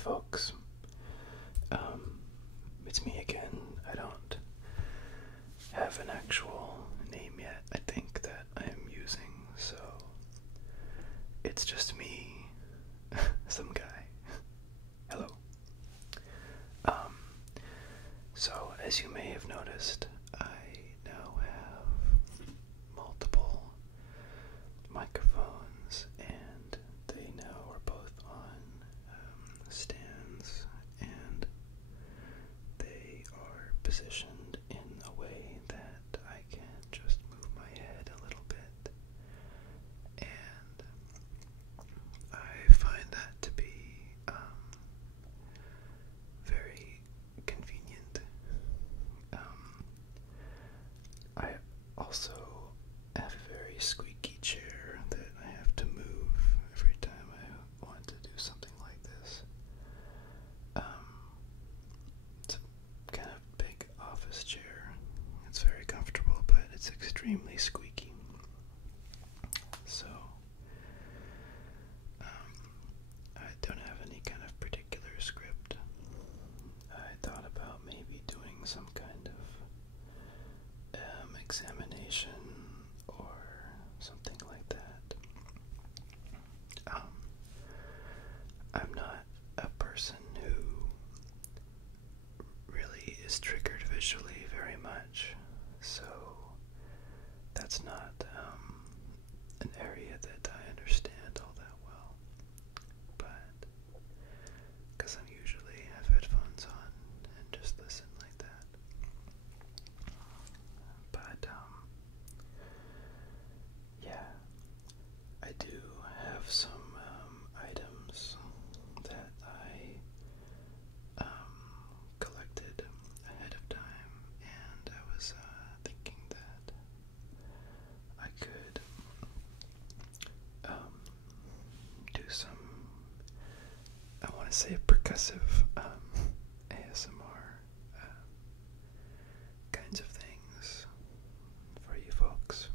folks. It's me again. I don't have an actual name yet, I think, that I am using, so it's just me, some guy. Hello. So as you may have noticed, I now have multiple microphones, and they now are both on stands, and they are positioned in a way that I can just move my head a little bit, and I find that to be very convenient. I also have a very squeaky chair that I have to move every time I want to do something like this. It's a kind of big office chair. It's very comfortable, but it's extremely squeaky. So, I don't have any kind of particular script. I thought about maybe doing some kind of examination or something like that. I'm not a person who really is triggered visually very much, so that's not an area that I understand all that well. But because I'm usually have headphones on and just listen like that. But yeah, I do have some items that I collected ahead of time, and I was thinking that I could do some, I want to say, percussive ASMR kinds of things for you folks.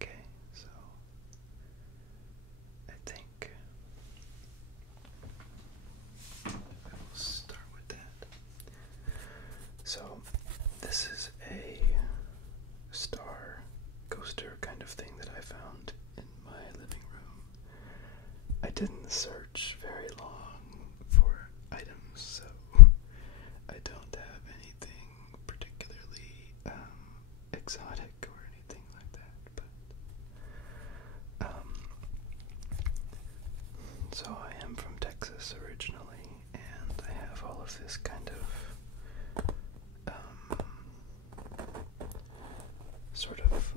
Okay, so I think I will start with that. So this is a star coaster kind of thing that I found in my living room. I didn't search very long for items, so I don't have anything particularly exotic or anything like that, but so I am from Texas originally, and I have all of this kind of sort of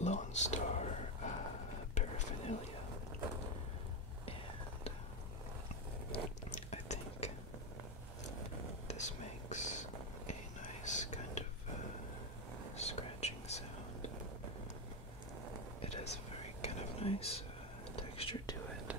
Lone Star paraphernalia, and I think this makes a nice kind of scratching sound. It has a very kind of nice texture to it.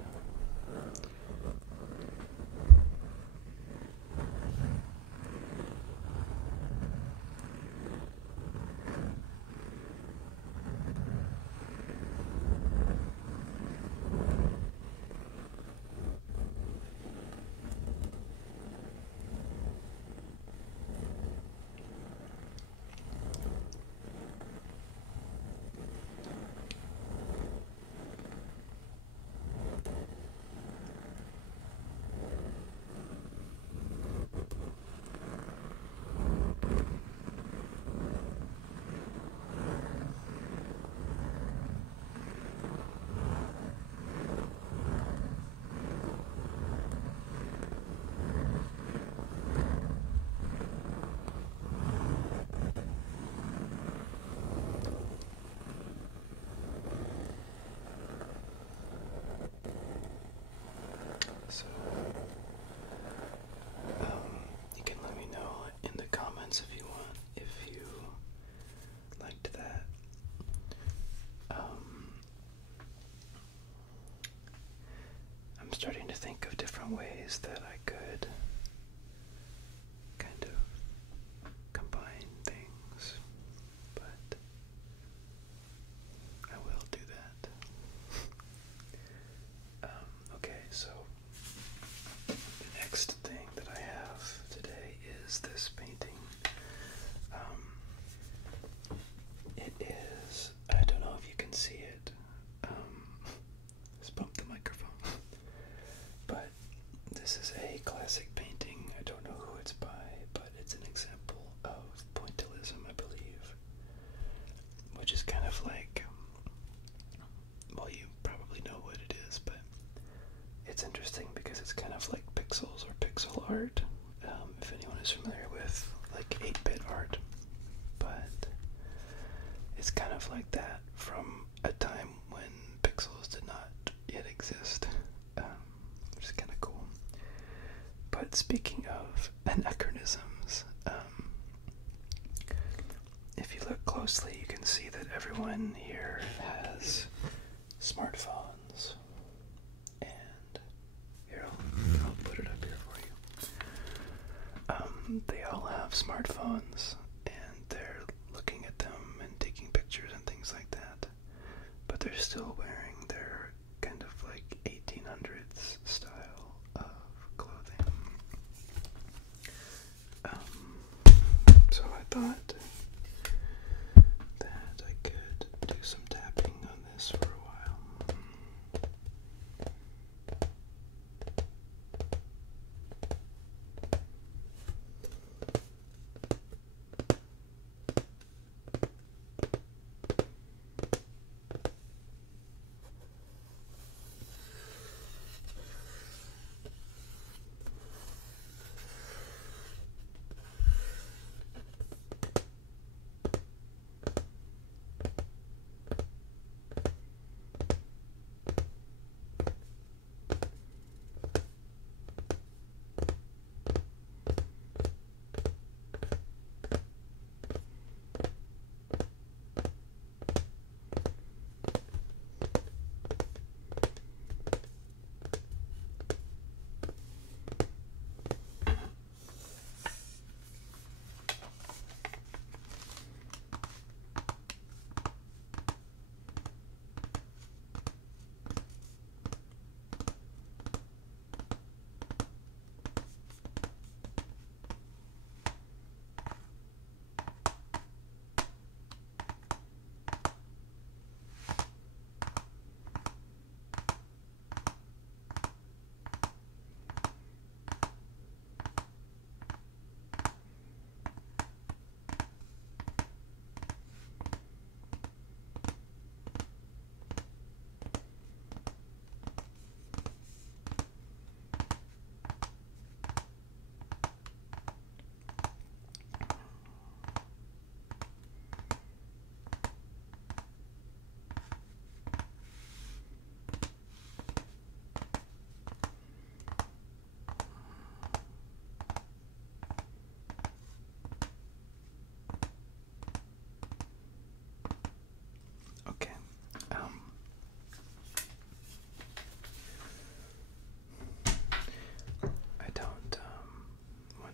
So, you can let me know in the comments if you want, if you liked that. I'm starting to think of different ways that I could kind of combine things, but I will do that. Okay, so the classic painting. I don't know who it's by, but it's an example of pointillism, I believe, which is kind of like, well, you probably know what it is, but it's interesting because it's kind of like pixels or pixel art, if anyone is familiar with like 8-bit art, but it's kind of like that from a time when pixels did not yet exist, which is kind of cool. But speaking of anachronisms, if you look closely, you can see that everyone here has smartphones. And here, I'll put it up here for you. They all have smartphones, and they're looking at them and taking pictures and things like that. But they're still wearing their kind of like 1800s style of clothing. So I thought that I could do some tapping on this for a while.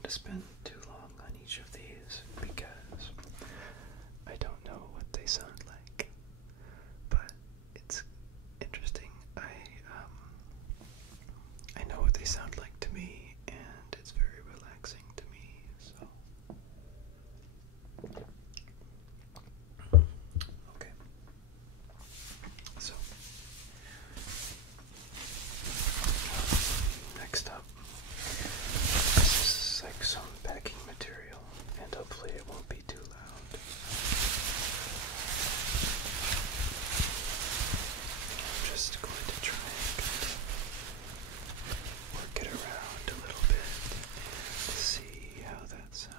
Spend too long on each of these because I don't know what they sound like, but it's interesting. I know what they sound like to me, and it's very relaxing to me. So okay, so next up, this is like some packing material, and hopefully it won't be too loud. I'm just going to try and work it around a little bit and see how that sounds.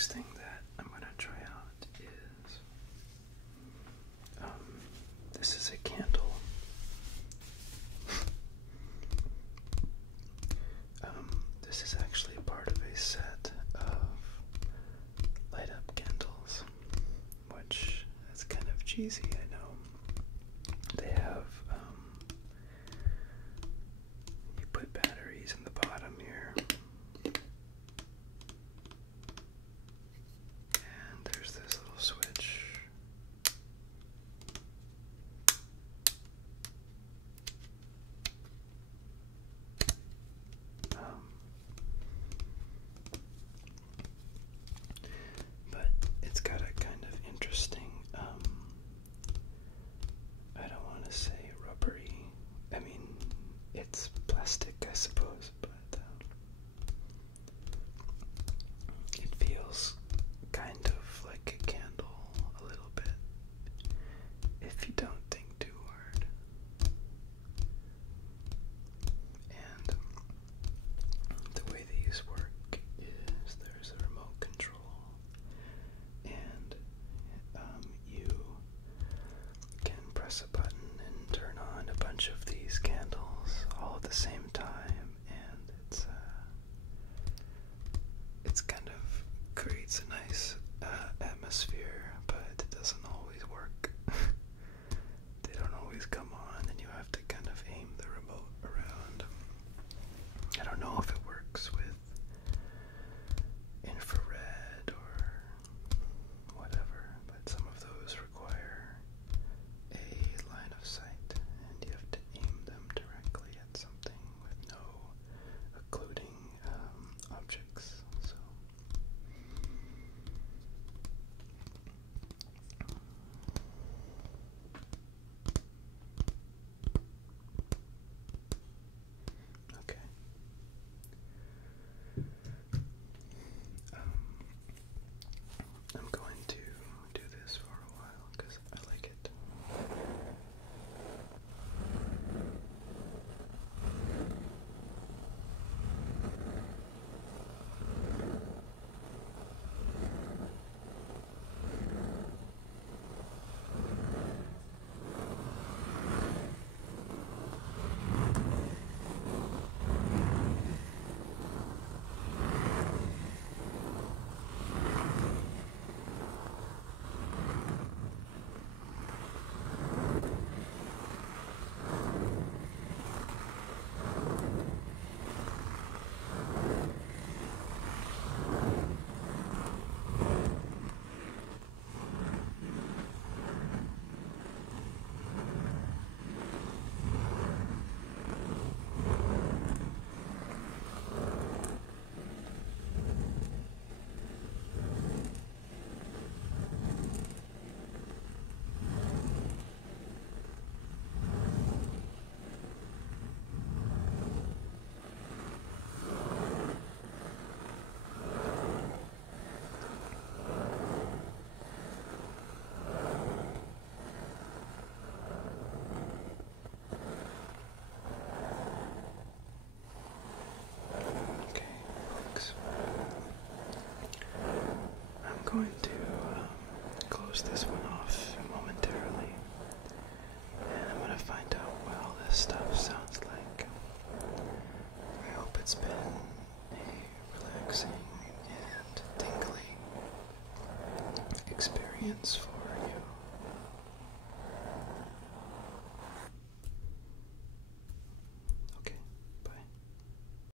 next thing that I'm going to try out is this is a candle. This is actually part of a set of light up candles, which is kind of cheesy, I know. They have, you put batteries in the bottom here, and there's this little switch. But it's got a kind of interesting, I don't want to say rubbery, I mean, it's plastic, I suppose, but it feels kind of like a candle a little bit, if you don't think too hard. And the way these work is there's a remote control, and you can press a button and turn on a bunch of these candles all at the same time, and it's kind of creates a nice atmosphere, but it doesn't always work. They don't always come on, and you have to kind of aim the remote around. I don't know if it works with infrared or whatever, but some of those require a line of sight, and you have to aim them directly at something with no occluding objects. So okay. I'm going to do this for a while because I like it. I'm going to close this one off momentarily, and I'm going to find out what all this stuff sounds like. I hope it's been a relaxing and tingly experience for